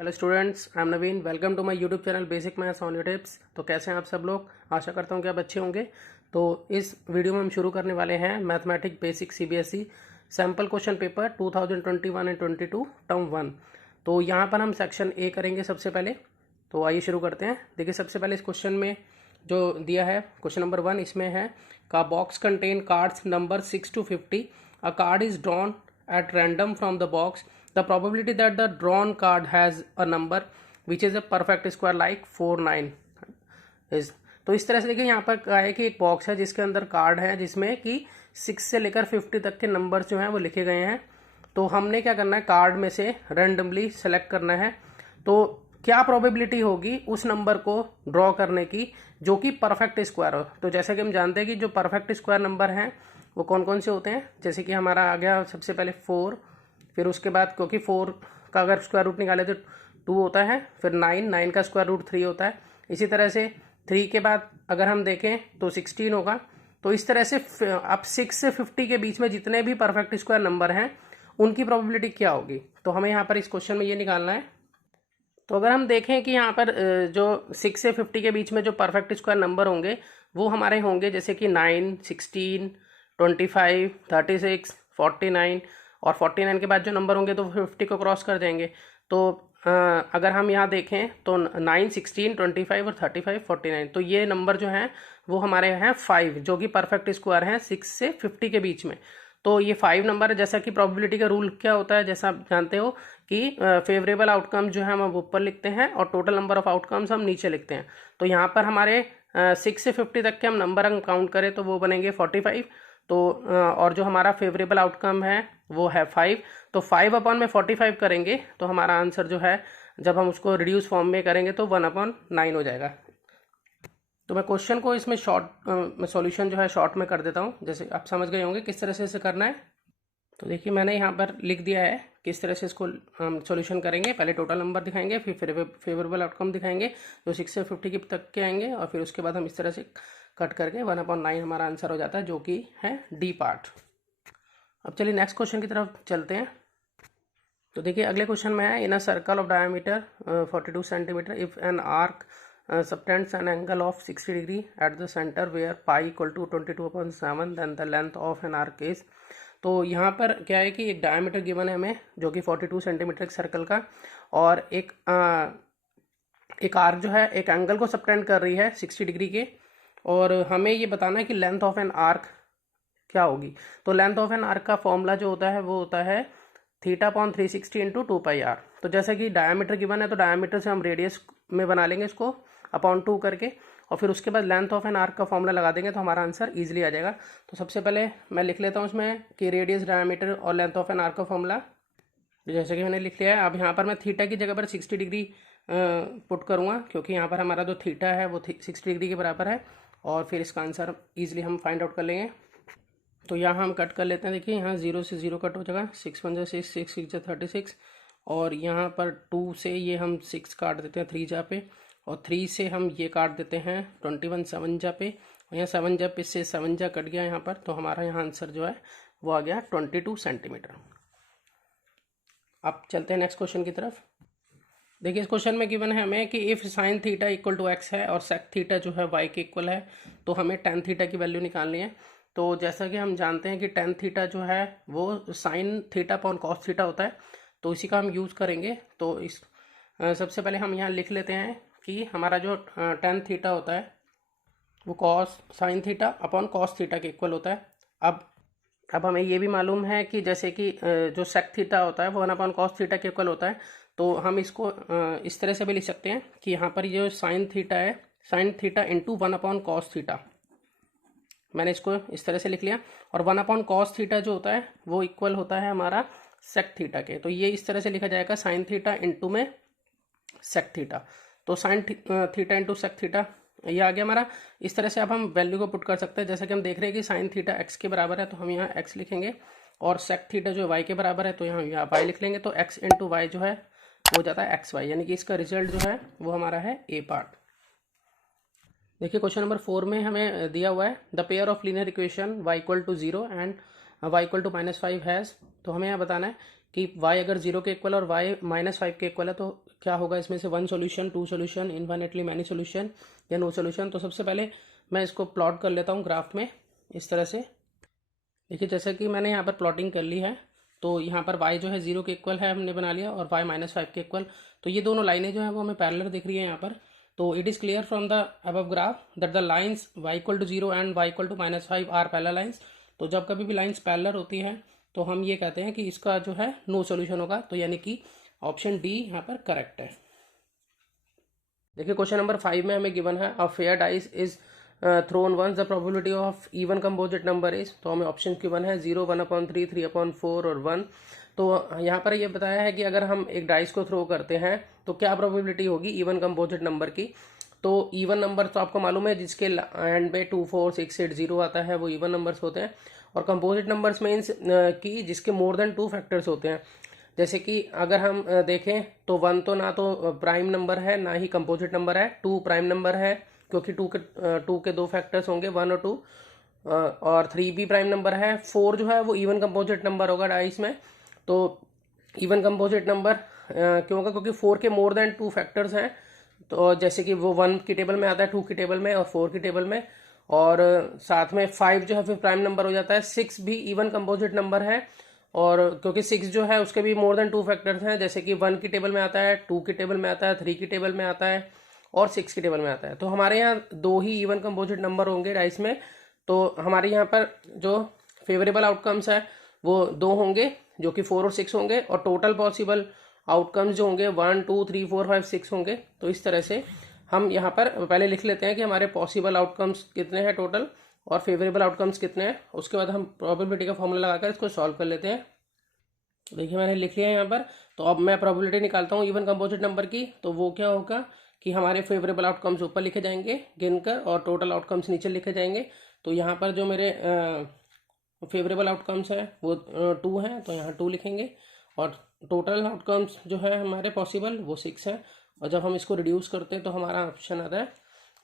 Hello students, I am Naveen. Welcome to my YouTube channel basic maths on your tips. तो कैसे हैं आप सब लोग? आशा करता हूं कि आप अच्छे होंगे। तो इस वीडियो में हम शुरू करने वाले हैं mathematic basic CBSE sample question paper 2021 and 22 term 1। तो यहाँ पर हम सेक्शन ए करेंगे सबसे पहले। तो आइए शुरू करते हैं। देखिए, सबसे पहले इस क्वेश्चन में जो दिया है क्वेश्चन नंबर 1, इसमें है का box contain cards number 6 to 50। A card is drawn at random from the box. The probability that the drawn card has a number which is a perfect square like 4 9 is। तो इस तरह से देखिए, यहाँ पर क्या है कि एक बॉक्स है जिसके अंदर कार्ड है जिसमें कि 6 से लेकर 50 तक के नंबर जो हैं वो लिखे गए हैं। तो हमने क्या करना है, कार्ड में से रैंडमली सेलेक्ट करना है। तो क्या प्रोबेबिलिटी होगी उस नंबर को ड्रॉ करने की जो कि परफेक्ट स्क्वायर हो। तो जैसे कि हम जानते हैं कि जो परफेक्ट स्क्वायर नंबर हैं वो कौन कौन से होते हैं। जैसे कि हमारा आ गया सबसे पहले 4, फिर उसके बाद क्योंकि 4 का अगर स्क्वायर रूट निकाले तो 2 होता है, फिर 9 का स्क्वायर रूट 3 होता है। इसी तरह से 3 के बाद अगर हम देखें तो 16 होगा। तो इस तरह से अब 6 से 50 के बीच में जितने भी परफेक्ट स्क्वायर नंबर हैं उनकी प्रोबेबिलिटी क्या होगी। तो हमें यहाँ पर इस क्वेश्चन में ये निकालना है। तो अगर हम देखें कि यहाँ पर जो 6 से 50 के बीच में जो परफेक्ट स्क्वायर नंबर होंगे वो हमारे होंगे जैसे कि 9, 16, 25, 36, 49। और 49 के बाद जो नंबर होंगे तो 50 को क्रॉस कर देंगे। तो अगर हम यहाँ देखें तो 9, 16, 25 और 35, 49, तो ये नंबर जो हैं वो हमारे हैं 5, जो कि परफेक्ट स्क्वायर हैं 6 से 50 के बीच में। तो ये 5 नंबर है। जैसा कि प्रोबेबिलिटी का रूल क्या होता है, जैसा आप जानते हो कि फेवरेबल आउटकम जो है हम ऊपर लिखते हैं और टोटल नंबर ऑफ आउटकम्स हम नीचे लिखते हैं। तो यहाँ पर हमारे 6 से 50 तक के हम नंबर हम काउंट करें तो वो बनेंगे 45। तो और जो हमारा फेवरेबल आउटकम है वो है 5। तो 5/45 करेंगे तो हमारा आंसर जो है, जब हम उसको रिड्यूस फॉर्म में करेंगे तो 1/9 हो जाएगा। तो मैं क्वेश्चन को इसमें मैं सॉल्यूशन जो है शॉर्ट में कर देता हूँ, जैसे आप समझ गए होंगे किस तरह से इसे करना है। तो देखिए, मैंने यहाँ पर लिख दिया है किस तरह से इसको हम सॉल्यूशन करेंगे। पहले टोटल नंबर दिखाएंगे, फिर फेवरेबल आउटकम दिखाएंगे जो 6 से 50 के तक के आएंगे, और फिर उसके बाद हम इस तरह से कट करके 1/9 हमारा आंसर हो जाता है, जो कि है डी पार्ट। अब चलिए नेक्स्ट क्वेश्चन की तरफ चलते हैं। तो देखिए, अगले क्वेश्चन में है in a circle of diameter 42 centimetre if an arc subtends an angle of 60 degree at the center where pi equal to 22/7 then the length of an arc is। तो यहाँ पर क्या है कि एक डायमीटर गिवन है हमें जो कि 42 सेंटीमीटर एक सर्कल का, और एक आर्क जो है एक एंगल को सबटेंड कर रही है 60 डिग्री के, और हमें ये बताना है कि लेंथ ऑफ एन आर्क क्या होगी। तो लेंथ ऑफ एन आर्क का फॉर्मूला जो होता है वो होता है θ/360 इंटू 2πr। तो जैसे कि डायमीटर गिवन है तो डायमीटर से हम रेडियस में बना लेंगे इसको /2 करके, और फिर उसके बाद लेंथ ऑफ एन आर्क का फॉर्मूला लगा देंगे तो हमारा आंसर इजीली आ जाएगा। तो सबसे पहले मैं लिख लेता हूँ उसमें कि रेडियस, डायमीटर और लेंथ ऑफ एन आर्क का फॉर्मूला जैसे कि मैंने लिख लिया है। अब यहाँ पर मैं थीटा की जगह पर 60 डिग्री पुट करूँगा, क्योंकि यहाँ पर हमारा जो थीटा है वो 60 डिग्री के बराबर है, और फिर इसका आंसर ईजिली हम फाइंड आउट कर लेंगे। तो यहाँ हम कट कर लेते हैं। देखिए, यहाँ 0 से 0 कट हो जाएगा, 6 1 6, 6 6 36, और यहाँ पर 2 से ये हम 6 काट देते हैं 3 जा पे, और 3 से हम ये काट देते हैं 21 7 जा पे, और यहाँ 7 जा पे से 7 जा कट गया यहाँ पर। तो हमारा यहाँ आंसर जो है वो आ गया 22 सेंटीमीटर। अब चलते हैं नेक्स्ट क्वेश्चन की तरफ। देखिए, इस क्वेश्चन में गिवन है हमें कि if sine theta equal to X है और सेक थीटा जो है वाई के इक्वल है, तो हमें टेन थीटा की वैल्यू निकालनी है। तो जैसा कि हम जानते हैं कि टेन थीटा जो है वो sine theta upon cos theta होता है, तो इसी का हम यूज़ करेंगे। तो इस सबसे पहले हम यहाँ लिख लेते हैं कि हमारा जो टेन थीटा होता है वो sine theta upon cos theta के इक्वल होता है। अब हमें ये भी मालूम है कि जैसे कि जो सेक थीटा होता है वो 1/cos थीटा के इक्वल होता है। तो हम इसको इस तरह से भी लिख सकते हैं कि यहाँ पर ये जो साइन थीटा है, sign theta into 1/cos theta, मैंने इसको इस तरह से लिख लिया। और 1/cos थीटा जो होता है वो इक्वल होता है हमारा सेक थीटा के। तो ये इस तरह से लिखा जाएगा साइन थीटा इंटू में सेक थीटा। तो sine theta into sec theta ये आ गया हमारा। इस तरह से अब हम वैल्यू को पुट कर सकते हैं। जैसा कि हम देख रहे हैं कि साइन थीटा एक्स के बराबर है, तो हम यहाँ एक्स लिखेंगे, और सेक थीटा जो वाई के बराबर है तो यहाँ वाई लिख लेंगे। तो एक्स इंटू वाई जो है वो जाता है एक्स वाई, यानी कि इसका रिजल्ट जो है वो हमारा है ए पार्ट। देखिए, क्वेश्चन नंबर 4 में हमें दिया हुआ है the pair of linear equation y equal to 0 and y equal to -5 has. तो हमें यहाँ बताना है कि y अगर 0 के इक्वल और y -5 के इक्वल है तो क्या होगा इसमें से, 1 solution, 2 solution, infinitely many solution या नो सॉल्यूशन। तो सबसे पहले मैं इसको प्लॉट कर लेता हूँ ग्राफ में इस तरह से। देखिए जैसे कि मैंने यहाँ पर प्लॉटिंग कर ली है, तो यहाँ पर y जो है 0 के इक्वल है हमने बना लिया और y -5 के इक्वल। तो ये दोनों लाइनें जो है वो हमें पैरेलल दिख रही है यहाँ पर। तो it is clear from the above graph that the lines y = 0 and y = -5 are parallel lines. तो जब कभी भी लाइन्स पैरेलल होती हैं तो हम ये कहते हैं कि इसका जो है नो सॉल्यूशन होगा। तो यानी कि ऑप्शन डी यहाँ पर करेक्ट है। देखिए क्वेश्चन नंबर 5 में हमें गिवन है a fair dice is thrown once the probability of even composite number is. तो हमें ऑप्शन गिवन है 0, 1/3, 3/4 और 1। तो यहाँ पर ये बताया है कि अगर हम एक डाइस को थ्रो करते हैं तो क्या प्रोबेबिलिटी होगी इवन कंपोजिट नंबर की। तो इवन नंबर तो आपको मालूम है जिसके एंड पे 2, 4, 6, 8, 0 आता है वो इवन नंबर्स होते हैं। और कंपोजिट नंबर्स मीन्स कि जिसके मोर देन 2 फैक्टर्स होते हैं। जैसे कि अगर हम देखें तो 1 तो ना तो प्राइम नंबर है ना ही कंपोजिट नंबर है, 2 प्राइम नंबर है क्योंकि 2 के 2 फैक्टर्स होंगे 1 और 2, और 3 भी प्राइम नंबर है। 4 जो है वो इवन कंपोजिट नंबर होगा डाइस में। तो इवन कंपोजिट नंबर क्यों होगा, क्योंकि 4 के मोर देन 2 फैक्टर्स हैं। तो जैसे कि वो 1 की टेबल में आता है, 2 की टेबल में और 4 की टेबल में, और साथ में 5 जो है फिर प्राइम नंबर हो जाता है। 6 भी इवन कंपोजिट नंबर है, और क्योंकि 6 जो है उसके भी मोर देन 2 फैक्टर्स हैं, जैसे कि 1 की टेबल में आता है, 2 की टेबल में आता है, 3 की टेबल में आता है और 6 की टेबल में आता है। तो हमारे यहाँ 2 ही इवन कंपोजिट नंबर होंगे डाइस में। तो हमारे यहाँ पर जो फेवरेबल आउटकम्स है वो 2 होंगे जो कि 4 और 6 होंगे, और टोटल पॉसिबल आउटकम्स जो होंगे 1, 2, 3, 4, 5, 6 होंगे। तो इस तरह से हम यहाँ पर पहले लिख लेते हैं कि हमारे पॉसिबल आउटकम्स कितने हैं टोटल और फेवरेबल आउटकम्स कितने हैं। उसके बाद हम प्रोबेबिलिटी का फॉर्मूला लगाकर इसको सॉल्व कर लेते हैं। देखिए मैंने लिख लिया है यहाँ पर। तो अब मैं प्रोबेबिलिटी निकालता हूँ इवन कंपोजिट नंबर की। तो वो क्या होगा कि हमारे फेवरेबल आउटकम्स ऊपर लिखे जाएंगे गिनकर और टोटल आउटकम्स नीचे लिखे जाएंगे। तो यहाँ पर जो मेरे फेवरेबल आउटकम्स है वो 2 हैं, तो यहाँ 2 लिखेंगे, और टोटल आउटकम्स जो है हमारे पॉसिबल वो 6 है। और जब हम इसको रिड्यूस करते हैं तो हमारा ऑप्शन आता है,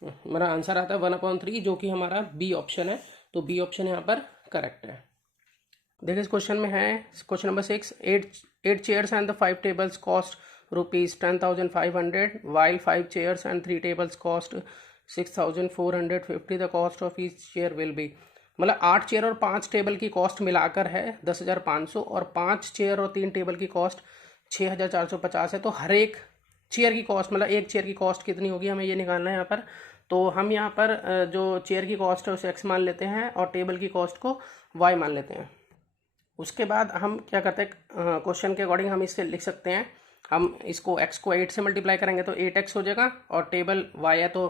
हमारा आंसर आता है 1/3, जो कि हमारा बी ऑप्शन है। तो बी ऑप्शन यहाँ पर करेक्ट है। देखिए इस क्वेश्चन में है question number 6, 8 chairs and the 5 tables cost ₹10,500 while 5 chairs and 3 tables cost 6,450। The cost of each chair will be. मतलब 8 चेयर और 5 टेबल की कॉस्ट मिलाकर है 10,500, और 5 चेयर और 3 टेबल की कॉस्ट 6,450 है। तो हर एक चेयर की कॉस्ट, मतलब एक चेयर की कॉस्ट कितनी होगी हमें ये निकालना है यहाँ पर। तो हम यहाँ पर जो चेयर की कॉस्ट है उसे x मान लेते हैं और टेबल की कॉस्ट को y मान लेते हैं। उसके बाद हम क्या करते हैं, क्वेश्चन के अकॉर्डिंग हम इसे लिख सकते हैं। हम इसको x को 8 से मल्टीप्लाई करेंगे तो 8x हो जाएगा, और टेबल y है तो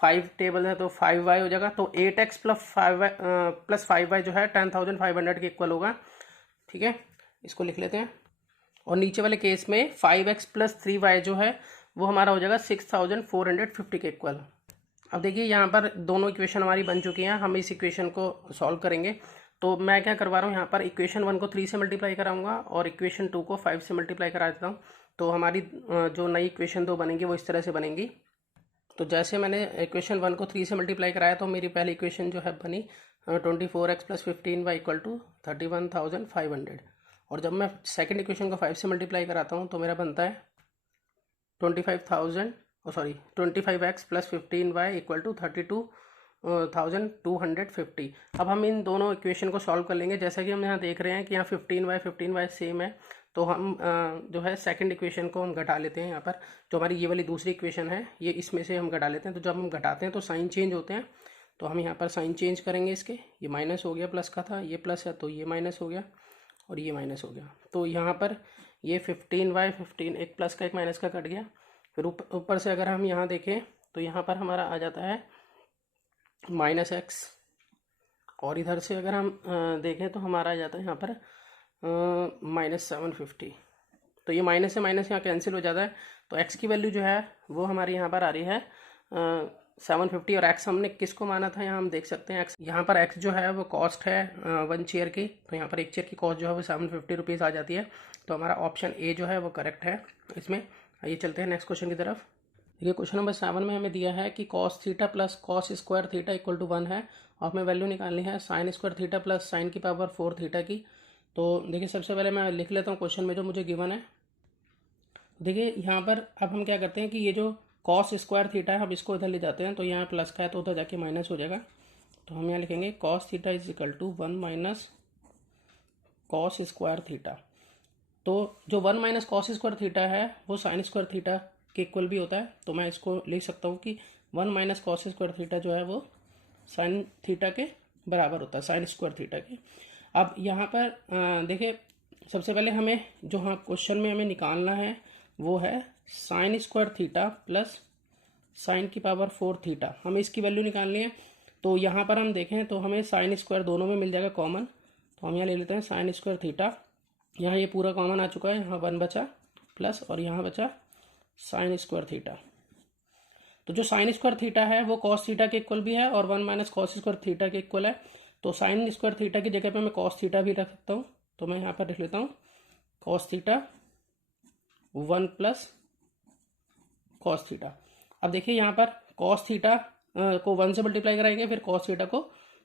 5 टेबल है तो 5y हो जाएगा। तो 8x प्लस 5y जो है 10,500 के इक्वल होगा। ठीक है, इसको लिख लेते हैं। और नीचे वाले केस में 5x प्लस 3y जो है वो हमारा हो जाएगा 6,450 के इक्वल। अब देखिए यहाँ पर दोनों इक्वेशन हमारी बन चुकी हैं, हम इस इक्वेशन को सॉल्व करेंगे। तो मैं क्या करवा रहा हूँ यहाँ पर, इक्वेशन 1 को 3 से मल्टीप्लाई कराऊंगा और इक्वेशन 2 को 5 से मल्टीप्लाई करा देता हूँ। तो हमारी जो नई इक्वेशन 2 बनेंगी वो इस तरह से बनेंगी। तो जैसे मैंने इक्वेशन 1 को 3 से मल्टीप्लाई कराया तो मेरी पहली इक्वेशन जो है बनी 24x + 15y = 31,500। और जब मैं सेकंड इक्वेशन को 5 से मल्टीप्लाई कराता हूँ तो मेरा बनता है 25x + 15y = 32,250। अब हम इन दोनों इक्वेशन को सॉल्व कर लेंगे। जैसा कि हम यहाँ देख रहे हैं कि यहाँ 15y सेम है, तो हम जो है सेकंड इक्वेशन को हम घटा लेते हैं। यहाँ पर जो हमारी ये वाली दूसरी इक्वेशन है ये इसमें से हम घटा लेते हैं। तो जब हम घटाते हैं तो साइन चेंज होते हैं, तो हम यहाँ पर साइन चेंज करेंगे इसके। ये माइनस हो गया, प्लस का था, ये प्लस है तो ये माइनस हो गया और ये माइनस हो गया। तो यहाँ पर ये 15y 15 एक प्लस का एक माइनस का कट गया। फिर ऊपर से अगर हम यहाँ देखें तो यहाँ पर हमारा आ जाता है -x, और इधर से अगर हम देखें तो हमारा आ जाता है यहाँ पर -750। तो ये माइनस से माइनस यहाँ कैंसिल हो जाता है। तो x की वैल्यू जो है वो हमारी यहाँ पर आ रही है 750, और x हमने किसको माना था यहाँ हम देख सकते हैं। x यहाँ पर x जो है वो कॉस्ट है 1 चेयर की, तो यहाँ पर एक चेयर की कॉस्ट जो है वो 750 रुपीज़ आ जाती है। तो हमारा ऑप्शन ए जो है वो करेक्ट है इसमें। आइए चलते हैं नेक्स्ट क्वेश्चन की तरफ। देखिए क्वेश्चन नंबर 7 में हमें दिया है कि cos θ + cos² θ = 1 है, और हमें वैल्यू निकालनी है sin² θ + sin की पावर 4 θ की। तो देखिए सबसे पहले मैं लिख लेता हूँ क्वेश्चन में जो मुझे गिवन है। देखिए यहाँ पर अब हम क्या करते हैं कि ये जो कॉस स्क्वायर थीटा है हम इसको इधर ले जाते हैं, तो यहाँ प्लस का है तो उधर जाके माइनस हो जाएगा। तो हम यहाँ लिखेंगे cos theta is equal to 1 minus cos square theta. तो जो 1 माइनस कॉस स्क्वायर थीटा है वो साइन स्क्वायर थीटा के इक्वल भी होता है, तो मैं इसको लिख सकता हूँ कि 1 माइनस कॉस स्क्वायर थीटा जो है वो साइन थीटा के बराबर होता है, साइन स्क्वायर थीटा के। अब यहाँ पर देखिए सबसे पहले हमें जो हाँ क्वेश्चन में हमें निकालना है वो है sign square theta plus sign की पावर 4 थीटा, हमें इसकी वैल्यू निकालनी है। तो यहाँ पर हम देखें तो हमें साइन स्क्वायर दोनों में मिल जाएगा कॉमन, तो हम यहाँ ले लेते हैं साइन स्क्वायर थीटा। यहाँ ये पूरा कॉमन आ चुका है, यहाँ 1 बचा प्लस और यहाँ बचा साइन स्क्वायर थीटा। तो जो साइन स्क्वायर थीटा है वो कॉस थीटा के इक्वल भी है और 1 माइनस कॉस स्क्वायर थीटा के इक्वल है। तो साइन स्क्वायर थीटा की जगह पे मैं कॉस थीटा भी रख सकता हूँ, तो मैं यहाँ पर लिख लेता हूँ cos theta 1 plus cos theta. अब देखिए यहाँ पर कॉस थीटा को 1 से मल्टीप्लाई कराएंगे, फिर कॉस थीटा को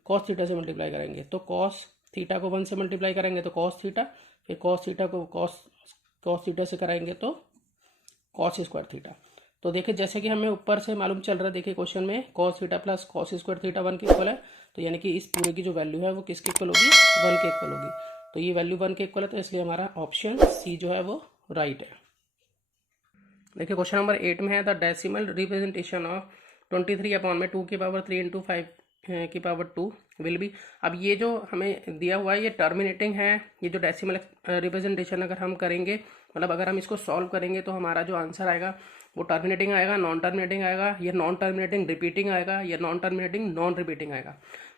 कॉस थीटा से मल्टीप्लाई करेंगे, तो कॉस थीटा को 1 से मल्टीप्लाई करेंगे तो कॉस थीटा, फिर कॉस थीटा को कॉस थीटा से कराएंगे तो कॉस स्क्वायर थीटा। तो देखिए जैसे कि हमें ऊपर से मालूम चल रहा है, देखिए क्वेश्चन में cos theta plus cos square theta 1 के इक्वल है, तो यानी कि इस पूरे की जो वैल्यू है वो किसके इक्वल होगी, 1 के इक्वल होगी। तो ये वैल्यू 1 के इक्वल है, तो इसलिए हमारा ऑप्शन सी जो है वो राइट है। देखिए क्वेश्चन नंबर 8 में है the decimal representation of 23 upon में 2 की पावर 3 इंटू 5 की पावर 2 विल बी। अब ये जो हमें दिया हुआ है ये टर्मिनेटिंग है, ये जो डेसिमल रिप्रेजेंटेशन अगर हम करेंगे मतलब अगर हम इसको सॉल्व करेंगे तो हमारा जो आंसर आएगा वो टर्मिनेटिंग आएगा, नॉन टर्मिनेटिंग आएगा, या नॉन टर्मिनेटिंग रिपीटिंग आएगा, या नॉन टर्मिनेटिंग नॉन रिपीटिंग आएगा।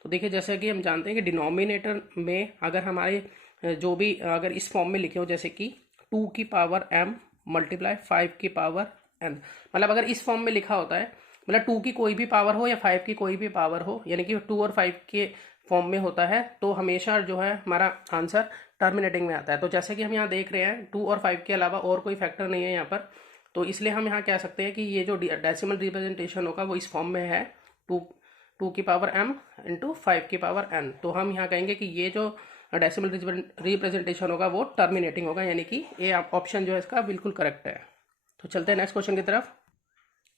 तो देखिए जैसे कि हम जानते हैं कि डिनोमिनेटर में अगर हमारे जो भी अगर इस फॉर्म में लिखे हो जैसे कि 2 की पावर m मल्टीप्लाई 5 की पावर n, मतलब अगर इस फॉर्म में लिखा होता है मतलब 2 की कोई भी पावर हो या 5 की कोई भी पावर हो, यानी कि 2 और 5 के फॉर्म में होता है, तो हमेशा जो है हमारा आंसर टर्मिनेटिंग में आता है। तो जैसे कि हम यहाँ देख रहे हैं 2 और 5 के अलावा और कोई फैक्टर नहीं है यहाँ पर, तो इसलिए हम यहाँ कह सकते हैं कि ये जो डेसिमल रिप्रेजेंटेशन होगा वो इस फॉर्म में है 2 की पावर m इंटू 5 की पावर n। तो हम यहाँ कहेंगे कि ये जो डेसिमल रिप्रेजेंटेशन होगा वो टर्मिनेटिंग होगा, यानी कि ए ऑप्शन जो है इसका बिल्कुल करेक्ट है। तो चलते हैं नेक्स्ट क्वेश्चन की तरफ।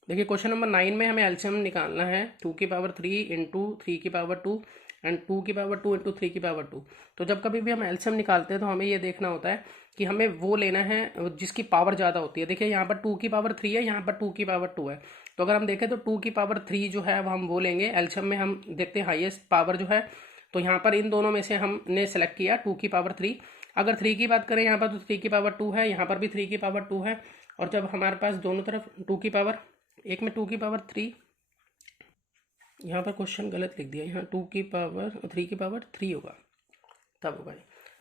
देखिए क्वेश्चन नंबर 9 में हमें एलसीएम निकालना है 2 की पावर 3 इंटू 3 की पावर 2 एंड 2 की पावर 2 इंटू 3 की पावर 2। तो जब कभी भी हम एलसीएम निकालते हैं तो हमें ये देखना होता है कि हमें वो लेना है जिसकी पावर ज़्यादा होती है। देखिए यहाँ पर 2 की पावर 3 है, यहाँ पर 2 की पावर 2 है, तो अगर हम देखें तो 2 की पावर 3 जो है वो हम वो लेंगे। एलसीएम में हम देखते हैं हाईएस्ट पावर जो है, तो यहाँ पर इन दोनों में से हमने सेलेक्ट किया 2 की पावर 3। अगर 3 की बात करें यहाँ पर तो 3 की पावर 2 है, यहाँ पर भी 3 की पावर 2 है, और जब हमारे पास दोनों तरफ 2 की पावर, एक में 2 की पावर 3, यहाँ पर क्वेश्चन गलत लिख दिया, यहाँ 2 की पावर 3 की पावर 3 होगा तब होगा।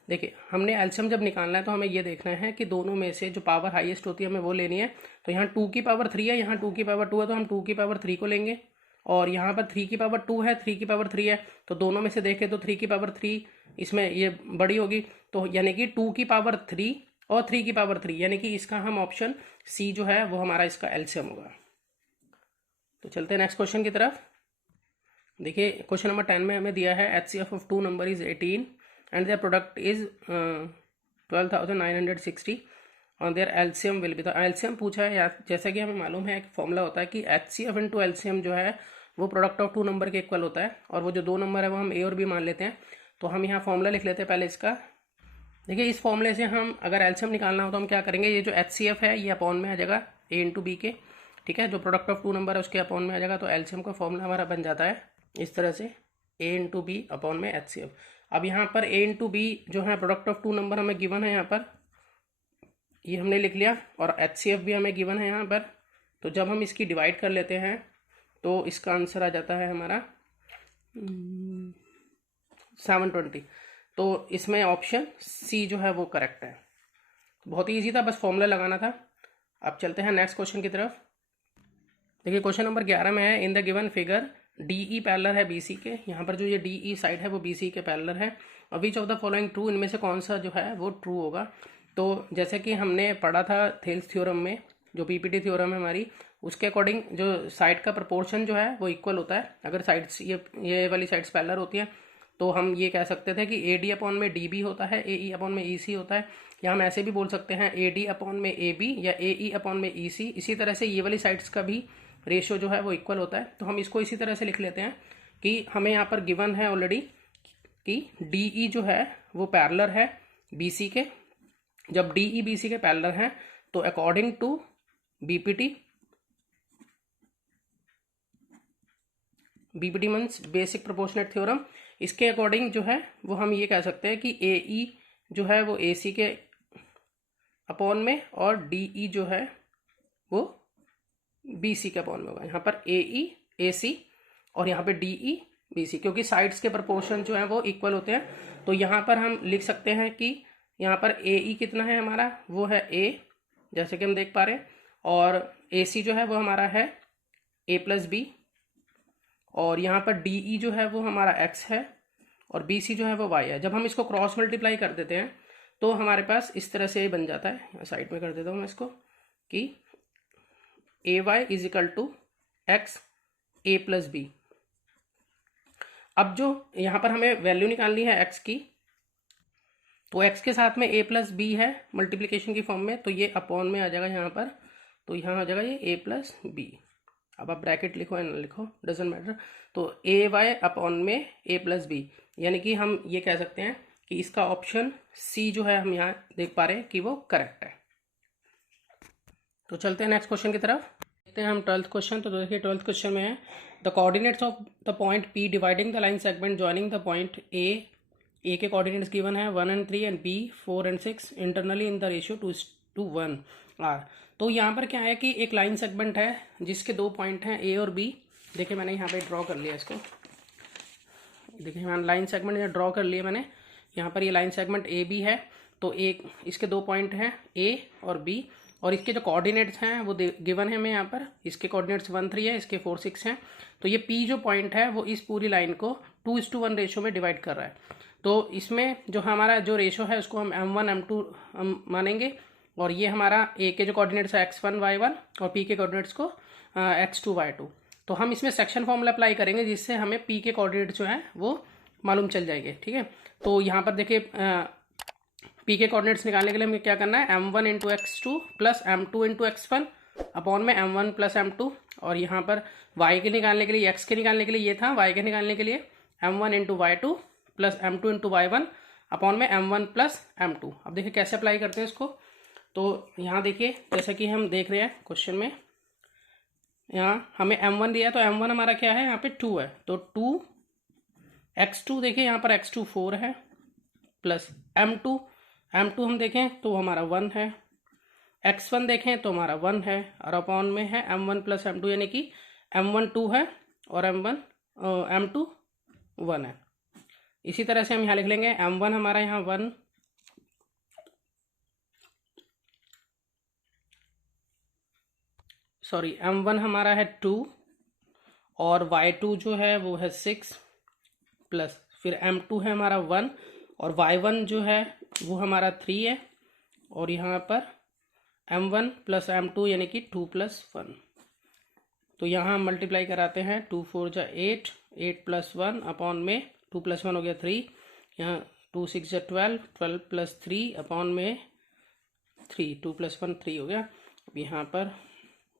देखिए हमने एलसीएम जब निकालना है तो हमें ये देखना है कि दोनों में से जो पावर हाईएस्ट होती है हमें वो लेनी है। तो यहाँ 2 की पावर 3 है, यहाँ 2 की पावर 2 है, तो हम 2 की पावर 3 को लेंगे, और यहाँ पर 3 की पावर 2 है, 3 की पावर 3 है, तो दोनों में से देखें तो 3 की पावर 3 इसमें ये बड़ी होगी, तो यानी कि 2 की पावर 3 और 3 की पावर 3, यानी कि इसका हम ऑप्शन सी जो है वो हमारा इसका एलसीएम होगा। तो चलते हैं नेक्स्ट क्वेश्चन की तरफ। देखिए क्वेश्चन नंबर 10 में हमें दिया है HCF of 2 number is 18 and their product is 12,960 और देयर एलसीएम विल बी। तो एलसीएम पूछा है, जैसा कि हमें मालूम है एक फॉर्मूला होता है कि HCF इंटू एलसीएम जो है वो प्रोडक्ट ऑफ 2 नंबर के इक्वल होता है, और वो जो 2 नंबर है वो हम ए और बी मान लेते हैं। तो हम यहाँ फॉर्मूला लिख लेते हैं पहले इसका। देखिए इस फॉर्मूले से हम अगर एलसीएम निकालना हो तो हम क्या करेंगे, ये जो HCF है ये अपॉन में आ जाएगा ए इंटू बी के, ठीक है, जो प्रोडक्ट ऑफ 2 नंबर है उसके अपॉन में आ जाएगा, तो एलसीएम का फॉर्मूला हमारा बन जाता है इस तरह से ए इंटू बी अपॉन में HCF। अब यहाँ पर ए इंटू बी जो है प्रोडक्ट ऑफ 2 नंबर हमें गिवन है, यहाँ पर ये हमने लिख लिया, और HCF भी हमें गिवन है यहाँ पर। तो जब हम इसकी डिवाइड कर लेते हैं तो इसका आंसर आ जाता है हमारा 720। तो इसमें ऑप्शन सी जो है वो करेक्ट है। बहुत ही ईजी था, बस फॉर्मूला लगाना था। अब चलते हैं नेक्स्ट क्वेश्चन की तरफ। देखिए क्वेश्चन नंबर 11 में है in the given figure DE parallel है BC के। यहाँ पर जो ये DE साइड है वो BC के पैरेलल है, और which of the following true, इनमें से कौन सा जो है वो ट्रू होगा। तो जैसे कि हमने पढ़ा था थेल्स थ्योरम में, जो PPT थ्योरम है हमारी, उसके अकॉर्डिंग जो साइड का प्रपोर्शन जो है वो इक्वल होता है। अगर साइड्स ये वाली साइड्स पैरेलल होती हैं तो हम ये कह सकते थे कि AD अपॉन में DB होता है, AE अपॉन में EC होता है, या हम ऐसे भी बोल सकते हैं AD अपॉन में AB या AE अपॉन में EC। इसी तरह से ये वाली साइड्स का भी रेशियो जो है वो इक्वल होता है। तो हम इसको इसी तरह से लिख लेते हैं कि हमें यहाँ पर गिवन है ऑलरेडी कि DE जो है वो पैरेलल है BC के। जब DE BC के पैरेलल हैं तो according to BPT means basic proportionate theorem, इसके अकॉर्डिंग जो है वो हम ये कह सकते हैं कि AE जो है वो AC के अपॉन में और DE जो है वो BC के अपॉन में होगा। यहाँ पर AE AC और यहाँ पे DE BC, क्योंकि साइड्स के प्रोपोर्शन जो है वो इक्वल होते हैं। तो यहाँ पर हम लिख सकते हैं कि यहाँ पर AE कितना है हमारा, वो है A, जैसे कि हम देख पा रहे हैं, और AC जो है वो हमारा है A प्लस B, और यहाँ पर DE जो है वो हमारा X है और BC जो है वो Y है। जब हम इसको क्रॉस मल्टीप्लाई कर देते हैं तो हमारे पास इस तरह से बन जाता है, साइड में कर देता हूँ मैं इसको, कि AY is equal to X A plus B। अब जो यहाँ पर हमें वैल्यू निकालनी है X की, तो X के साथ में A प्लस B है मल्टीप्लिकेशन की फॉर्म में, तो ये अपॉन में आ जाएगा यहाँ पर, तो यहाँ आ जाएगा ये A प्लस B। अब आप ब्रैकेट लिखो या ना लिखो डजेंट मैटर। तो AY अपॉन में A प्लस B, यानी कि हम ये कह सकते हैं कि इसका ऑप्शन C जो है हम यहाँ देख पा रहे हैं कि वो करेक्ट है। तो चलते हैं नेक्स्ट क्वेश्चन की तरफ, देखते हैं हम 12th क्वेश्चन। तो देखिए 12th क्वेश्चन में है the coordinates of the point P dividing the line segment joining the point A के कोऑर्डिनेट्स गिवन है 1 and 3 and B 4 and 6 internally in the ratio 2:1 are. तो यहाँ पर क्या है कि एक लाइन सेगमेंट है जिसके दो पॉइंट हैं A और B। देखिए मैंने यहाँ पे ड्रॉ कर लिया इसको, देखिए मैंने लाइन सेगमेंट यहाँ ड्रॉ कर लिया मैंने। यहाँ पर ये लाइन सेगमेंट AB है, तो एक इसके दो पॉइंट हैं A और B, और इसके जो कोऑर्डिनेट्स हैं वो गिवन है हमें यहाँ पर। इसके कोऑर्डिनेट्स 1 3 है, इसके 4 6 हैं। तो ये P जो पॉइंट है वो इस पूरी लाइन को 2:1 रेशो में डिवाइड कर रहा है। तो इसमें जो हमारा जो रेशो है उसको हम M1 M2 हम मानेंगे, और ये हमारा A के जो कोऑर्डिनेट्स है X1 Y1 और P के कोऑर्डिनेट्स को X2 Y2। तो हम इसमें सेक्शन फॉर्मूला अप्लाई करेंगे जिससे हमें P के कोऑर्डिनेट्स जो है वो मालूम चल जाएंगे, ठीक है। तो यहाँ पर देखिए P के कोऑर्डिनेट्स निकालने के लिए हमें क्या करना है, M1 into X2 plus M2 into X1 upon में M1 प्लस M2, और यहाँ पर Y के निकालने के लिए, X के निकालने के लिए ये था, Y के निकालने के लिए M1 into Y2 plus M2 into Y1 upon में M1 प्लस M2। अब देखिए कैसे अप्लाई करते हैं इसको। तो यहाँ देखिए जैसा कि हम देख रहे हैं क्वेश्चन में, यहाँ हमें M1 दिया है, तो M1 हमारा क्या है, यहाँ पे 2 है, तो 2 X2 देखिए यहाँ पर X2 4 है प्लस M2 हम देखें तो हमारा 1 है, X1 देखें तो हमारा 1 है, और अपॉन में है M1 प्लस M2, यानी कि M1 2 है और M2 1 है। इसी तरह से हम यहाँ लिख लेंगे M1 हमारा यहाँ 1, सॉरी M1 हमारा है 2 और Y2 जो है वो है 6 प्लस फिर M2 है हमारा 1 और Y1 जो है वो हमारा 3 है, और यहाँ पर M1 प्लस M2 यानी कि 2 प्लस 1। तो यहाँ हम मल्टीप्लाई कराते हैं, 2 4 जा 8, 8 प्लस 1 अपॉन में 2 प्लस 1 हो गया 3, यहाँ 2 6 जा 12, 12 प्लस 3 अपॉन में 3, 2 प्लस 1 3 हो गया। अब यहाँ पर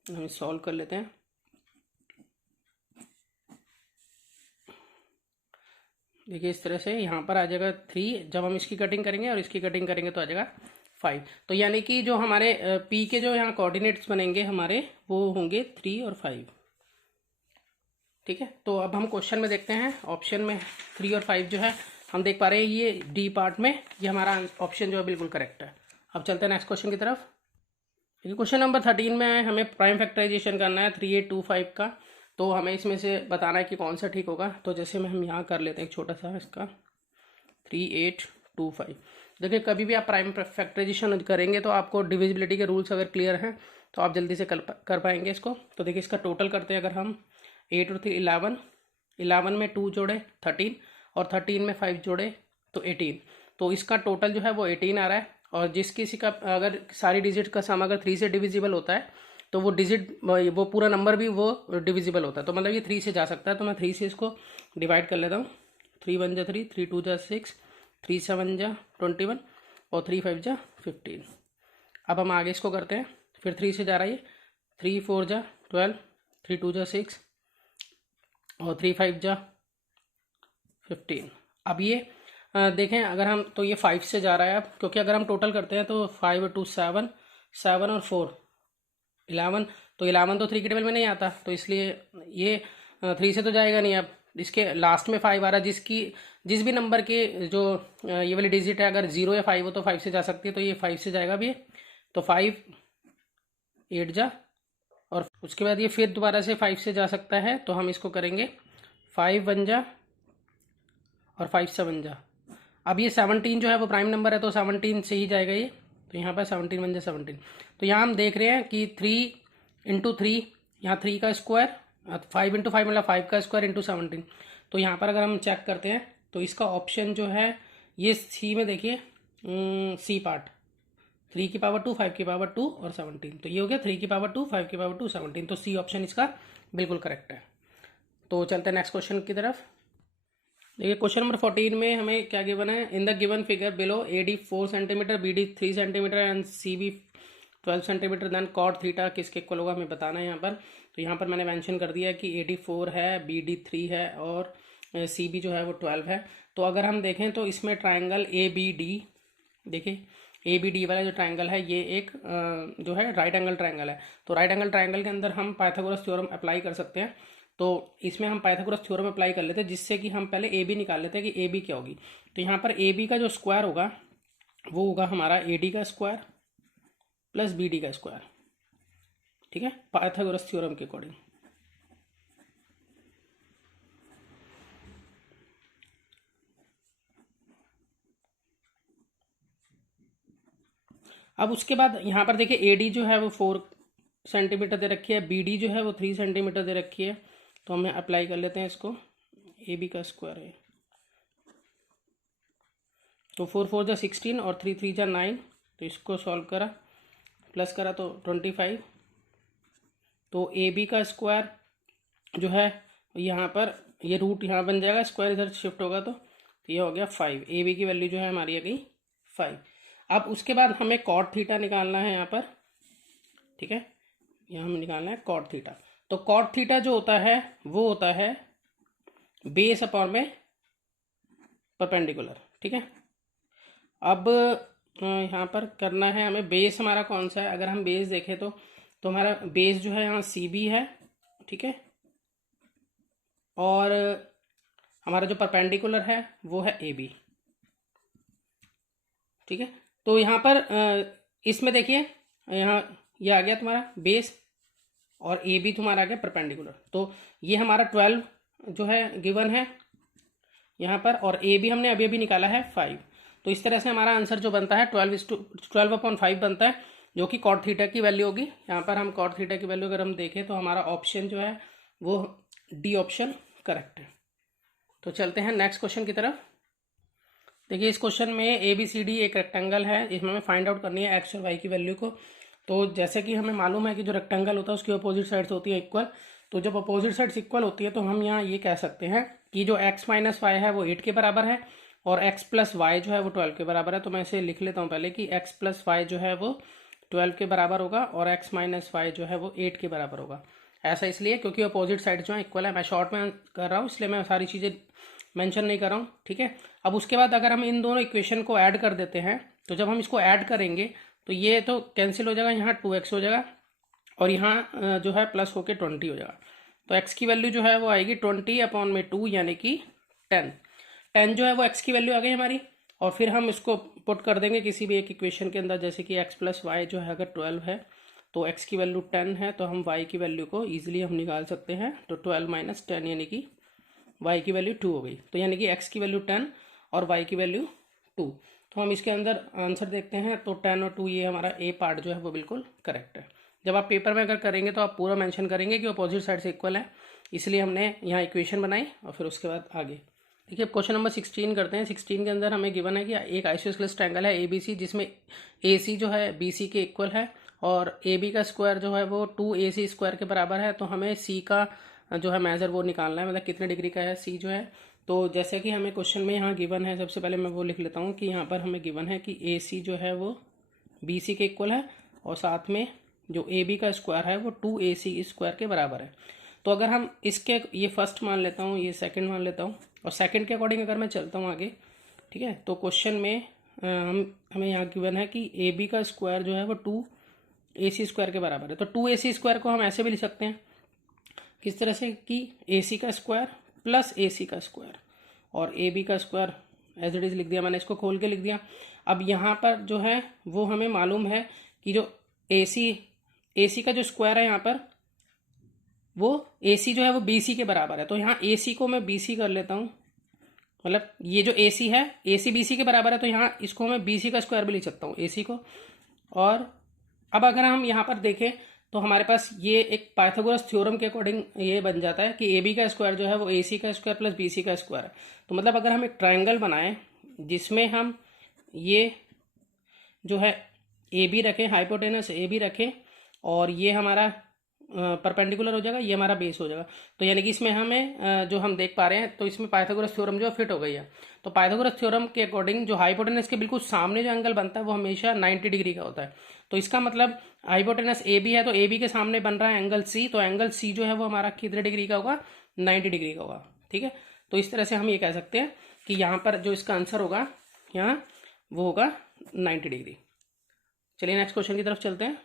हम सॉल्व कर लेते हैं। देखिए इस तरह से यहाँ पर आ जाएगा 3, जब हम इसकी कटिंग करेंगे और इसकी कटिंग करेंगे तो आ जाएगा 5। तो यानी कि जो हमारे P के जो यहाँ कोऑर्डिनेट्स बनेंगे हमारे वो होंगे 3 और 5, ठीक है। तो अब हम क्वेश्चन में देखते हैं, ऑप्शन में 3 और 5 जो है हम देख पा रहे हैं ये डी पार्ट में, ये हमारा ऑप्शन जो है बिल्कुल करेक्ट है। अब चलते हैं नेक्स्ट क्वेश्चन की तरफ। क्वेश्चन नंबर 13 में हमें प्राइम फैक्टराइजेशन करना है 3825 का। तो हमें इसमें से बताना है कि कौन सा ठीक होगा। तो जैसे में हम यहाँ कर लेते हैं एक छोटा सा इसका 3825। देखिए कभी भी आप प्राइम फैक्टराइजेशन करेंगे तो आपको डिविजिबिलिटी के रूल्स अगर क्लियर हैं तो आप जल्दी से कर पाएंगे इसको। तो देखिए इसका टोटल करते हैं, अगर हम 8 और 3 11, 11 में 2 जोड़े 13 और 13 में 5 जोड़े तो 18। तो इसका टोटल जो है वो 18 आ रहा है। और जिस किसी का अगर सारी डिजिट का सम अगर 3 से डिविजिबल होता है तो वो डिजिट वो पूरा नंबर भी वो डिविजिबल होता है। तो मतलब ये 3 से जा सकता है। तो मैं 3 से इसको डिवाइड कर लेता हूँ। 3 1 जा 3, 3 2 जा 6, 3 7 जा 21, और 3 5 जा 15। अब हम आगे इसको करते हैं, फिर 3 से जा रहा है ये, 3 4 जा 12, 3 2 जा 6 और 3 5 जा 15। अब ये देखें अगर हम, तो ये 5 से जा रहा है अब, क्योंकि अगर हम टोटल करते हैं तो 5 और 2 7, 7 और 4 11, तो 11 तो 3 की टेबल में नहीं आता, तो इसलिए ये 3 से तो जाएगा नहीं। अब इसके लास्ट में 5 आ रहा है, जिस भी नंबर के जो ये वाली डिजिट है अगर 0 या 5 हो तो 5 से जा सकती है, तो ये 5 से जाएगा भी। तो 5 8 जा, और उसके बाद ये फिर दोबारा से 5 से जा सकता है, तो हम इसको करेंगे 5 1 जा और 5 7 जा। अब ये 17 जो है वो प्राइम नंबर है, तो 17 से ही जाएगा ये, तो यहाँ पर 17 1 जा 17। तो यहाँ हम देख रहे हैं कि 3 इंटू 3, यहाँ 3 का स्क्वायर, 5 इंटू 5 मतलब 5 का स्क्वायर इंटू 17। तो यहाँ पर अगर हम चेक करते हैं तो इसका ऑप्शन जो है ये सी में देखिए, सी पार्ट, 3 की पावर 2, 5 की पावर 2 और 17, तो ये हो गया 3 की पावर 2, 5 की पावर 2, 17। तो सी ऑप्शन इसका बिल्कुल करेक्ट है। तो चलते हैं नेक्स्ट क्वेश्चन की तरफ। देखिए क्वेश्चन नंबर 14 में हमें क्या गिवन है, in the given figure below AD 4 centimetre, BD 3 centimetre and CB 12 centimetre, then cot theta किसके इक्वल होगा, हमें बताना है यहाँ पर। तो यहाँ पर मैंने मेंशन कर दिया कि AD 4 है, BD 3 है और CB जो है वो 12 है। तो अगर हम देखें तो इसमें ट्राइंगल ABD, देखिए ABD वाला जो ट्राइंगल है ये एक जो है राइट एंगल ट्राइंगल है। तो राइट एंगल ट्राइंगल के अंदर हम पाइथागोरस थ्योरम अप्लाई कर सकते हैं। तो इसमें हम पाइथागोरस थ्योरम अप्लाई कर लेते हैं, जिससे कि हम पहले AB निकाल लेते हैं कि AB क्या होगी। तो यहाँ पर AB का जो स्क्वायर होगा वो होगा हमारा AD का स्क्वायर प्लस BD का स्क्वायर, ठीक है, पाइथागोरस थ्योरम के अकॉर्डिंग। अब उसके बाद यहाँ पर देखिए AD जो है वो 4 सेंटीमीटर दे रखी है, BD जो है वो 3 सेंटीमीटर दे रखी है। तो हमें अप्लाई कर लेते हैं इसको, AB का स्क्वायर है तो 4 4 जा 16 और 3 3 जा 9, तो इसको सॉल्व करा प्लस करा तो 25। तो AB का स्क्वायर जो है यहाँ पर ये रूट यहाँ बन जाएगा, स्क्वायर इधर शिफ्ट होगा तो ये हो गया 5। AB की वैल्यू जो है हमारी आ गई 5। अब उसके बाद हमें कॉट थीटा निकालना है यहाँ पर, ठीक है, यहाँ हमें निकालना है कॉट थीटा। तो कॉट थीटा जो होता है वो होता है बेस अपॉन में परपेंडिकुलर, ठीक है। अब यहाँ पर करना है हमें, बेस हमारा कौन सा है, अगर हम बेस देखें तो हमारा बेस जो है यहाँ CB है, ठीक है, और हमारा जो परपेंडिकुलर है वो है AB, ठीक है। तो यहाँ पर इसमें देखिए यहाँ ये आ गया तुम्हारा बेस और AB तुम्हारा आ गया परपेंडिकुलर। तो ये हमारा 12 जो है गिवन है यहाँ पर, और AB हमने अभी अभी निकाला है 5। तो इस तरह से हमारा आंसर जो बनता है 12/5 बनता है, जो कि कॉट थीटा की वैल्यू होगी। यहाँ पर हम कॉट थीटा की वैल्यू अगर हम देखें तो हमारा ऑप्शन जो है वो D ऑप्शन करेक्ट है। तो चलते हैं नेक्स्ट क्वेश्चन की तरफ। देखिए इस क्वेश्चन में ABCD एक रेक्टेंगल है, इसमें हमें फाइंड आउट करनी है एक्स और वाई की वैल्यू को। तो जैसे कि हमें मालूम है कि जो रेक्टेंगल होता है उसकी अपोजिट साइड्स होती है इक्वल। तो जब अपोजिट साइड्स इक्वल होती है तो हम यहाँ ये कह सकते हैं कि जो x माइनस वाई है वो 8 के बराबर है और x प्लस वाई जो है वो 12 के बराबर है। तो मैं इसे लिख लेता हूँ पहले कि x प्लस वाई जो है वो 12 के बराबर होगा और x माइनस वाई जो है वो 8 के बराबर होगा। ऐसा इसलिए क्योंकि अपोजिट साइड जो है इक्वल है। मैं शॉर्ट में कर रहा हूँ इसलिए मैं सारी चीज़ें मेंशन नहीं कर रहा हूँ, ठीक है। अब उसके बाद अगर हम इन दोनों इक्वेशन को ऐड कर देते हैं तो जब हम इसको ऐड करेंगे तो ये तो कैंसिल हो जाएगा, यहाँ 2x हो जाएगा और यहाँ जो है प्लस होके 20 हो जाएगा। तो x की वैल्यू जो है वो आएगी 20/2 यानी कि 10 जो है वो x की वैल्यू आ गई हमारी। और फिर हम इसको पुट कर देंगे किसी भी एक इक्वेशन के अंदर, जैसे कि x प्लस वाई जो है अगर 12 है तो x की वैल्यू 10 है, तो हम y की वैल्यू को ईजिली हम निकाल सकते हैं। तो 12 माइनस 10 यानी कि y की वैल्यू 2 हो गई। तो यानी कि x की वैल्यू 10 और y की वैल्यू 2। तो हम इसके अंदर आंसर देखते हैं तो 10 और 2 ये हमारा ए पार्ट जो है वो बिल्कुल करेक्ट है। जब आप पेपर में अगर करेंगे तो आप पूरा मेंशन करेंगे कि अपोजिट साइड से इक्वल है, इसलिए हमने यहाँ इक्वेशन बनाई और फिर उसके बाद आगे। देखिए अब क्वेश्चन नंबर 16 करते हैं। 16 के अंदर हमें गिवन है कि एक आइसोस्केलेस ट्रायंगल है ABC जिसमें AC जो है BC के इक्वल है और AB का स्क्वायर जो है वो 2AC स्क्वायर के बराबर है। तो हमें C का जो है मेजर वो निकालना है, मतलब कितने डिग्री का है C जो है। तो जैसे कि हमें क्वेश्चन में यहाँ गिवन है, सबसे पहले मैं वो लिख लेता हूँ कि यहाँ पर हमें गिवन है कि ए सी जो है वो बी सी के इक्वल है और साथ में जो ए बी का स्क्वायर है वो 2AC स्क्वायर के बराबर है। तो अगर हम इसके, ये फर्स्ट मान लेता हूँ, ये सेकंड मान लेता हूँ, और सेकंड के अकॉर्डिंग अगर मैं चलता हूँ आगे, ठीक है, तो क्वेश्चन में हमें यहाँ गिवन है कि ए बी का स्क्वायर जो है वो 2AC स्क्वायर के बराबर है। तो 2AC स्क्वायर को हम ऐसे भी लिख सकते हैं, किस तरह से, कि AC का स्क्वायर प्लस AC का स्क्वायर और AB का स्क्वायर एज इट इज लिख दिया मैंने, इसको खोल के लिख दिया। अब यहाँ पर जो है वो हमें मालूम है कि जो AC का जो स्क्वायर है यहाँ पर, वो AC जो है वो BC के बराबर है। तो यहाँ AC को मैं BC कर लेता हूँ, मतलब ये जो AC है AC BC के बराबर है, तो यहाँ इसको मैं BC का स्क्वायर भी लिख सकता हूँ, AC को। और अब अगर हम यहाँ पर देखें तो हमारे पास ये एक पाइथागोरस थ्योरम के अकॉर्डिंग ये बन जाता है कि AB का स्क्वायर जो है वो AC का स्क्वायर प्लस BC का स्क्वायर है। तो मतलब अगर हम एक ट्राइंगल बनाएं जिसमें हम ये जो है AB रखें, हाइपोटेनस AB रखें, और ये हमारा परपेंडिकुलर हो जाएगा, ये हमारा बेस हो जाएगा, तो यानी कि इसमें हमें जो हम देख पा रहे हैं, तो इसमें पाइथागोरस थ्योरम जो फिट हो गई है। तो पाइथागोरस थ्योरम के अकॉर्डिंग जो हाइपोटेनस के बिल्कुल सामने जो एंगल बनता है वो हमेशा 90 डिग्री का होता है। तो इसका मतलब हाइपोटेनस ए बी है, तो ए बी के सामने बन रहा है एंगल सी, तो एंगल सी जो है वो हमारा कितने डिग्री का होगा, 90 डिग्री का होगा। ठीक है, तो इस तरह से हम ये कह सकते हैं कि यहाँ पर जो इसका आंसर होगा यहाँ वो होगा 90 डिग्री। चलिए नेक्स्ट क्वेश्चन की तरफ चलते हैं।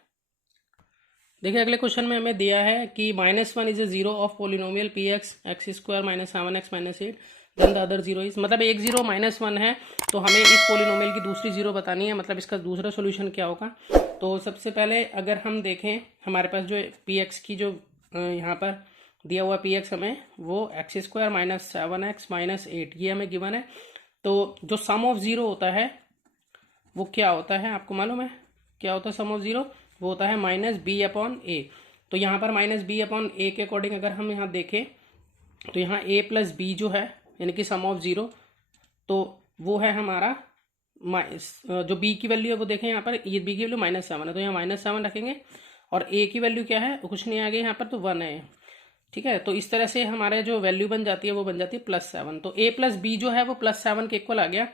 देखिए अगले क्वेश्चन में हमें दिया है कि -1 is a zero of polynomial P X X square minus 7x minus 8 then the other zero is, मतलब एक जीरो -1 है, तो हमें इस पोलिनोमियल की दूसरी जीरो बतानी है, मतलब इसका दूसरा सोल्यूशन क्या होगा। तो सबसे पहले अगर हम देखें हमारे पास जो पी एक्स की जो यहाँ पर दिया हुआ पी एक्स हमें वो x square minus 7x minus 8 ये हमें गिवन है। तो जो सम ऑफ जीरो होता है वो क्या होता है, आपको मालूम है क्या होता है सम ऑफ जीरो, वो होता है -b/a। तो यहाँ पर -b/a के अकॉर्डिंग अगर हम यहाँ देखें तो यहाँ a प्लस बी जो है यानी कि सम ऑफ जीरो, तो वो है हमारा जो b की वैल्यू है वो देखें यहाँ पर, ये b की वैल्यू -7 है, तो यहाँ -7 रखेंगे, और a की वैल्यू क्या है, कुछ नहीं आ गया यहाँ पर, तो 1 है। ठीक है, तो इस तरह से हमारे जो वैल्यू बन जाती है वो बन जाती है +7, तो a प्लस बी जो है वो +7 के इक्वल आ गया।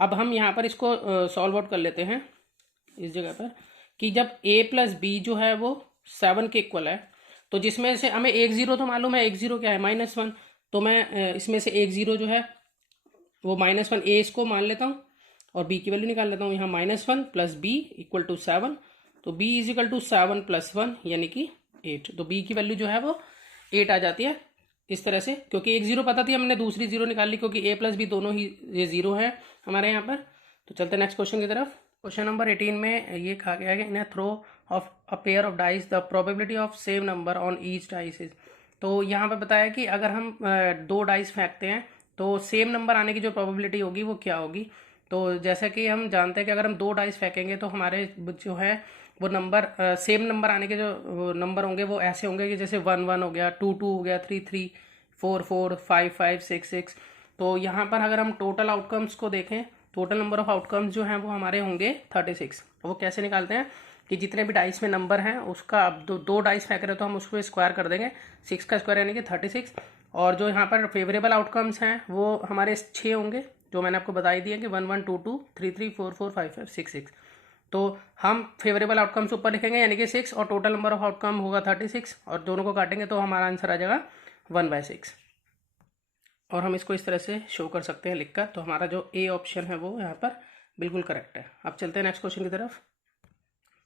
अब हम यहाँ पर इसको सॉल्व आउट कर लेते हैं इस जगह पर, कि जब a प्लस बी जो है वो 7 के इक्वल है, तो जिसमें से हमें एक जीरो तो मालूम है, एक जीरो क्या है -1, तो मैं इसमें से एक जीरो जो है वो -1 a इसको मान लेता हूँ और b की वैल्यू निकाल लेता हूँ। यहाँ -1 प्लस b इक्वल टू 7, तो b इज इक्वल टू 7 + 1 यानी कि 8, तो b की वैल्यू जो है वो 8 आ जाती है इस तरह से, क्योंकि एक जीरो पता थी, हमने दूसरी जीरो निकाल ली, क्योंकि a प्लस बी दोनों ही ये जीरो है हमारे यहाँ पर। तो चलते हैं नेक्स्ट क्वेश्चन की तरफ। क्वेश्चन नंबर 18 में ये कहा गया है कि in a throw of a pair of dice the probability of same number on each dice is. तो यहाँ पर बताया कि अगर हम दो डाइस फेंकते हैं तो सेम नंबर आने की जो प्रोबेबिलिटी होगी वो क्या होगी। तो जैसा कि हम जानते हैं कि अगर हम दो डाइस फेंकेंगे तो हमारे जो है वो नंबर सेम नंबर आने के जो नंबर होंगे वो ऐसे होंगे कि जैसे 1 1 हो गया, 2 2 हो गया, 3 3, 4 4, 5 5, 6 6। तो यहाँ पर अगर हम टोटल आउटकम्स को देखें, टोटल नंबर ऑफ आउटकम्स जो हैं वो हमारे होंगे 36। वो कैसे निकालते हैं कि जितने भी डाइस में नंबर हैं उसका, अब दो डाइस फेंक रहे तो हम उसको स्क्वायर कर देंगे, 6 का स्क्वायर यानी कि 36, और जो यहाँ पर फेवरेबल आउटकम्स हैं वो हमारे 6 होंगे, जो मैंने आपको बताई दिया कि 1 1 2 2, 3 3, 4 4, 5 5, 6 6। तो हम फेवरेबल आउटकम्स ऊपर लिखेंगे यानी कि 6, और टोटल नंबर ऑफ आउटकम होगा 36, और दोनों को काटेंगे तो हमारा आंसर आ जाएगा 1/6, और हम इसको इस तरह से शो कर सकते हैं लिखकर। तो हमारा जो ए ऑप्शन है वो यहाँ पर बिल्कुल करेक्ट है। अब चलते हैं नेक्स्ट क्वेश्चन की तरफ।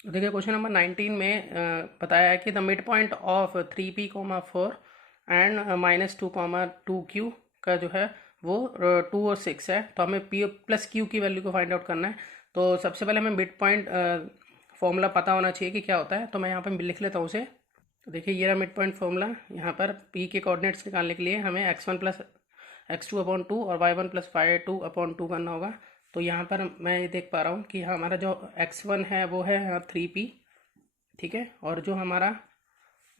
देखिए क्वेश्चन नंबर 19 में बताया है कि the mid point of 3p, 4 and -2, 2q का जो है वो 2 और 6 है, तो हमें p प्लस q की वैल्यू को फाइंड आउट करना है। तो सबसे पहले हमें मिड पॉइंट फॉर्मूला पता होना चाहिए कि क्या होता है, तो मैं यहाँ पर लिख लेता हूँ उसे। तो देखिए ये रहा मिड पॉइंट फॉर्मूला, यहाँ पर p के कोऑर्डिनेट्स निकालने के लिए हमें x1 + x2/2 और y1 + y2/2 करना होगा। तो यहाँ पर मैं ये देख पा रहा हूँ कि हमारा जो x1 है वो है यहाँ 3p, ठीक है, और जो हमारा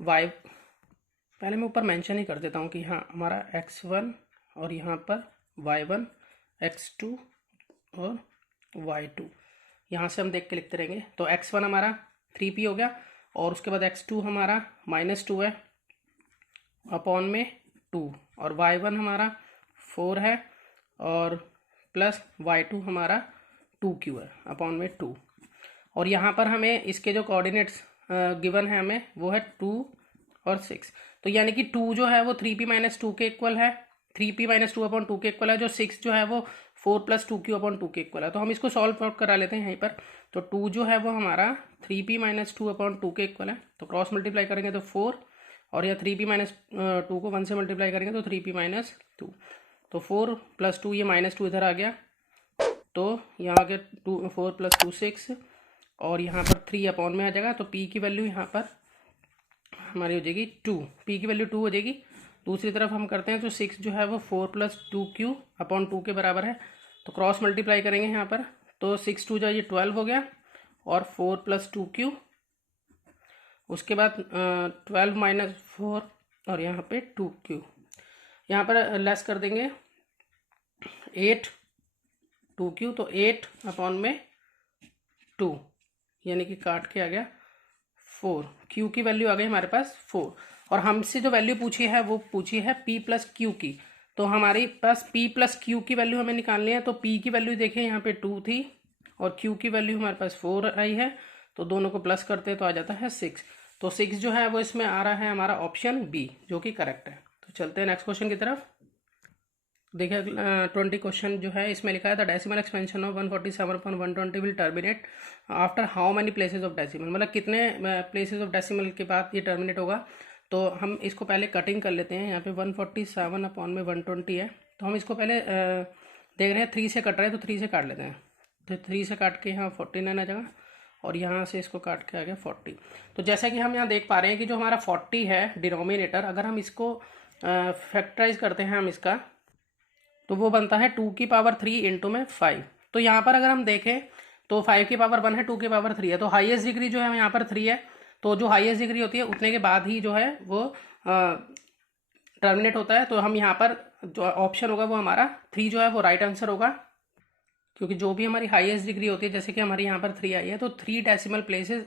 y, पहले मैं ऊपर मेंशन ही कर देता हूँ कि हाँ हमारा x1 और यहाँ पर y1, x2 और y2, यहाँ से हम देख के लिखते रहेंगे। तो x1 हमारा 3p हो गया, और उसके बाद x2 हमारा -2 है अपॉन में 2, और y1 हमारा 4 है और प्लस y2 हमारा 2q है अपॉन में 2। और यहाँ पर हमें इसके जो कोऑर्डिनेट्स गिवन है हमें वो है 2 और 6। तो यानी कि 2 जो है वो 3p माइनस 2 के इक्वल है, 3p माइनस 2 अपॉन 2 के इक्वल है। जो 6 जो है वो 4 प्लस 2q अपॉन 2 के इक्वल है। तो हम इसको सॉल्व आउट करा लेते हैं यहीं पर। तो 2 जो है वो हमारा 3p माइनस 2 अपॉन 2 के इक्वल है। तो क्रॉस मल्टीप्लाई करेंगे तो 4 और या 3p माइनस 2 को 1 से मल्टीप्लाई करेंगे तो 3p माइनस 2। तो 4 प्लस 2 ये माइनस 2 इधर आ गया। तो यहाँ आ गया 4 प्लस 2 6 और यहाँ पर 3 अपॉन में आ जाएगा। तो p की वैल्यू यहाँ पर हमारी हो जाएगी 2, p की वैल्यू 2 हो जाएगी। दूसरी तरफ हम करते हैं तो 6 जो है वो 4 प्लस 2q अपॉन 2 के बराबर है। तो क्रॉस मल्टीप्लाई करेंगे यहाँ पर तो 6 2 जो ये 12 हो गया और 4 प्लस 2q, उसके बाद 12 माइनस 4 और यहाँ पे 2q, यहाँ पर लेस कर देंगे 8 2q। तो 8 अपॉन में 2 यानी कि काट के आ गया 4। q की वैल्यू आ गई हमारे पास 4 और हमसे जो वैल्यू पूछी है वो पूछी है p प्लस क्यू की। तो हमारे पास p प्लस क्यू की वैल्यू हमें निकालनी है। तो p की वैल्यू देखिए यहाँ पे 2 थी और q की वैल्यू हमारे पास 4 आई है। तो दोनों को प्लस करते हैं तो आ जाता है 6। तो 6 जो है वो इसमें आ रहा है हमारा ऑप्शन बी, जो कि करेक्ट है। तो चलते हैं नेक्स्ट क्वेश्चन की तरफ। देखिए 20 क्वेश्चन जो है इसमें लिखा है the decimal expansion of 147/120 will terminate after how many places of decimal, मतलब कितने प्लेसेस ऑफ डेसिमल के बाद ये टर्मिनेट होगा। तो हम इसको पहले कटिंग कर लेते हैं। यहाँ पे 147 अपॉन में 120 है। तो हम इसको पहले देख रहे हैं 3 से कट रहे हैं तो 3 से काट लेते हैं। तो 3 से काट के यहाँ 49 आ जाएगा और यहाँ से इसको काट के आ गया 40। तो जैसा कि हम यहाँ देख पा रहे हैं कि जो हमारा 40 है डिनोमिनेटर, अगर हम इसको फैक्टराइज करते हैं हम इसका, तो वो बनता है 2 की पावर 3 इंटू में 5। तो यहाँ पर अगर हम देखें तो 5 की पावर 1 है, 2 की पावर 3 है। तो हाईएस्ट डिग्री जो है यहाँ पर 3 है। तो जो हाईएस्ट डिग्री होती है उतने के बाद ही जो है वो टर्मिनेट होता है। तो हम यहाँ पर जो ऑप्शन होगा वो हमारा 3 जो है वो राइट आंसर होगा, क्योंकि जो भी हमारी हाईएस्ट डिग्री होती है, जैसे कि हमारी यहाँ पर 3 आई है, तो 3 decimal places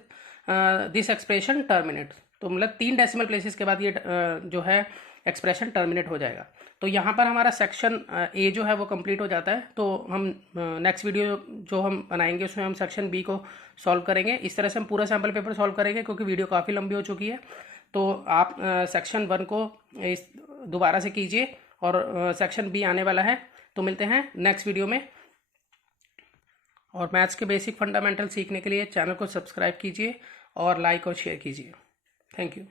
this expression terminate. तो मतलब 3 डेसिमल प्लेसेस के बाद ये जो है एक्सप्रेशन टर्मिनेट हो जाएगा। तो यहाँ पर हमारा सेक्शन ए जो है वो कंप्लीट हो जाता है। तो हम नेक्स्ट वीडियो जो हम बनाएंगे उसमें हम सेक्शन बी को सॉल्व करेंगे। इस तरह से हम पूरा सैम्पल पेपर सॉल्व करेंगे, क्योंकि वीडियो काफ़ी लंबी हो चुकी है। तो आप सेक्शन 1 को दोबारा से कीजिए और सेक्शन बी आने वाला है। तो मिलते हैं नेक्स्ट वीडियो में। और मैथ्स के बेसिक फंडामेंटल सीखने के लिए चैनल को सब्सक्राइब कीजिए और लाइक और शेयर कीजिए। Thank you.